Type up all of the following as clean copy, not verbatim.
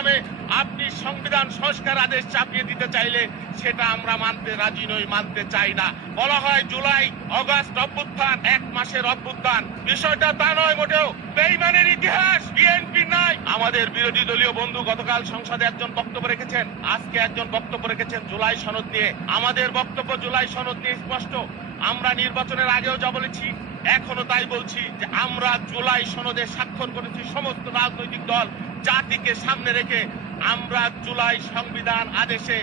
নামে আপনি সংবিধান সংস্কার আদেশ চাপিয়ে দিতে চাইলে সেটা আমরা মানতে রাজি নই, মানতে চাই না। বলা হয় জুলাই অগাস্ট অভ্যুত্থান, 1 মাসের অভ্যুত্থান, বিষয়টা তা নয় মোটেও। বেইমানের ইতিহাস বিএনপি নাই। আমাদের বিরোধী দলীয় বন্ধু গতকাল সংসদে একজন বক্তব্য রেখেছেন, আজকে একজন বক্তব্য রেখেছেন জুলাই সনদ নিয়ে। আমাদের বক্তব্য জুলাই সনদ নিয়ে স্পষ্ট। আমরা নির্বাচনের আগেও যা বলেছি, এখনো তাই বলছি যে আমরা জুলাই সনদে স্বাক্ষর করেছি সমস্ত রাজনৈতিক দল। জাতিকে সামনে রেখে আমরা জুলাই সংবিধান আদেশে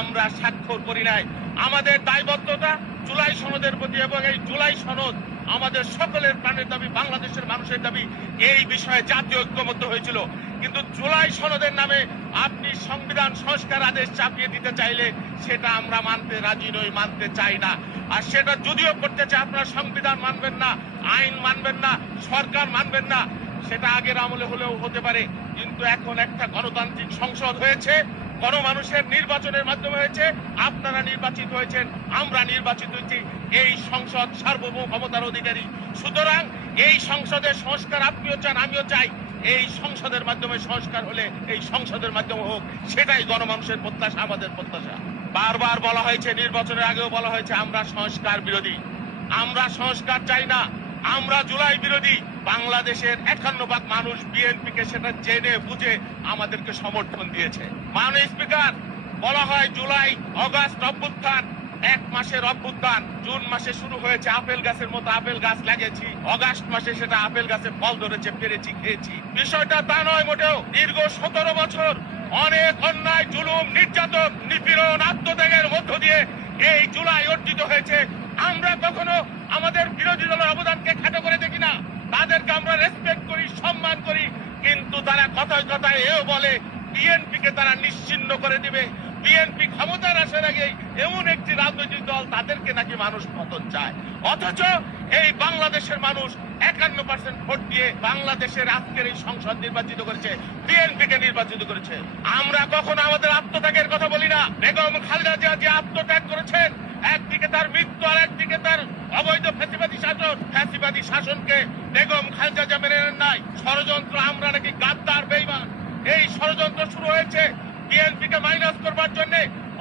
আমরা স্বাক্ষর করি নাই। আমাদের দায়বদ্ধতা জুলাই সনদের প্রতি, এবং এই জুলাই সনদ আমাদের সকলের প্রাণের দাবি, বাংলাদেশের মানুষের দাবি। এই বিষয়ে জাতীয় ঐক্যমত্য হয়েছিল, কিন্তু জুলাই সনদের নামে আপনি সংবিধান সংস্কার আদেশ চাপিয়ে দিতে চাইলে সেটা আমরা মানতে রাজি নই, মানতে চাই না। আর সেটা যদিও করতে চায়, আপনারা সংবিধান মানবেন না, আইন মানবেন না, সরকার মানবেন না, সেটা আগের আমলে হলেও হতে পারে, কিন্তু এখন একটা গণতান্ত্রিক সংসদ হয়েছে, গণমানুষের নির্বাচনের মাধ্যমে হয়েছে। আপনারা নির্বাচিত হয়েছেন, আমরা নির্বাচিত হয়েছি। এই সংসদ সার্বভৌম ক্ষমতার অধিকারী। সুতরাং এই সংসদের সংস্কার আপনিও চান, আমিও চাই। এই সংসদের মাধ্যমে সংস্কার হলে এই সংসদের মাধ্যমে হোক, সেটাই গণমানুষের প্রত্যাশা, আমাদের প্রত্যাশা। বারবার বলা হয়েছে, নির্বাচনের আগেও বলা হয়েছে আমরা সংস্কার বিরোধী, আমরা সংস্কার চাই না, আমরা জুলাই বিরোধী। বাংলাদেশের 51% মানুষ বিএনপিকে সেটা জেনে বুঝে আমাদেরকে সমর্থন দিয়েছে। মাননীয় স্পিকার, বলা হয় জুলাই অগাস্ট অভ্যুত্থান, 1 মাসের অভ্যুত্থান। জুন মাসে শুরু হয়েছে, আপেল গাছের মতো আপেল গাছ লাগিয়েছি, অগাস্ট মাসে সেটা আপেল গাছে ফল ধরেছে, পেরেছি, খেয়েছি। বিষয়টা তা নয় মোটেও। দীর্ঘ 17 বছর অনেক অন্যায়, জুলুম, নির্যাতন, নিপীড়ন, আত্মত্যাগের মধ্য দিয়ে এই জুলাই অর্জিত হয়েছে। আমরা কখনো আমাদের বিরোধী দলের অবদানকে খাটো করে দেখি না, তাদেরকে আমরা রেসপেক্ট করি, সম্মান করি, কিন্তু তারা কথায় কথায় এও বলে বিএনপিকে তারা নিশ্চিহ্ন করে দিবে। বিএনপি ক্ষমতার আসার আগেই এমন একটি রাজনৈতিক দল, তাদেরকে নাকি মানুষ পতন চায়। অথচ এই বাংলাদেশের মানুষ 51% ভোট দিয়ে বাংলাদেশের আজকের এই সংসদ নির্বাচিত করেছে, বিএনপিকে নির্বাচিত করেছে। আমরা কখনো আমাদের আত্মত্যাগের কথা বলি না। বেগম খালেদা জিয়া যে আত্মত্যাগ করেছেন, একদিকে তার মৃত্যু আর একদিকে তার অবৈধ ফ্যাসিবাদী শাসন, ফ্যাসিবাদী শাসনকে বেগম খালেদা জিয়া মেনে নেন নাই। ষড়যন্ত্র, আমরা নাকি গাদ্দার, বেঈমান। এই ষড়যন্ত্র শুরু হয়েছে বিএনপিকে মাইনাস করবার জন্য।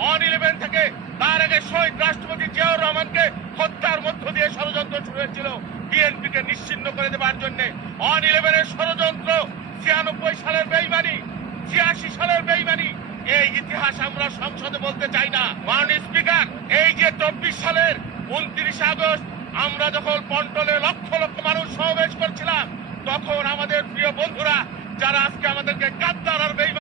অন 11 থেকে তার আগে শহীদ রাষ্ট্রপতি জিয়াউর রহমানকে হত্যার মধ্য দিয়ে ষড়যন্ত্র শুরু হয়েছিল বিএনপিকে নিশ্চিহ্ন করে দেবার জন্য। অন 11-এর ষড়যন্ত্র, 96 সালের বেঈমানি, 86 সালের বেঈমানি, এই ইতিহাস আমরা সংসদে বলতে চাই না। মাননীয় স্পিকার, এই যে 24 সালের 29 আগস্ট আমরা যখন পন্টলে লক্ষ লক্ষ মানুষ সমাবেশ করছিলাম, তখন আমাদের প্রিয় বন্ধুরা যারা আজকে আমাদেরকে গাদ্দার আর বেঈমান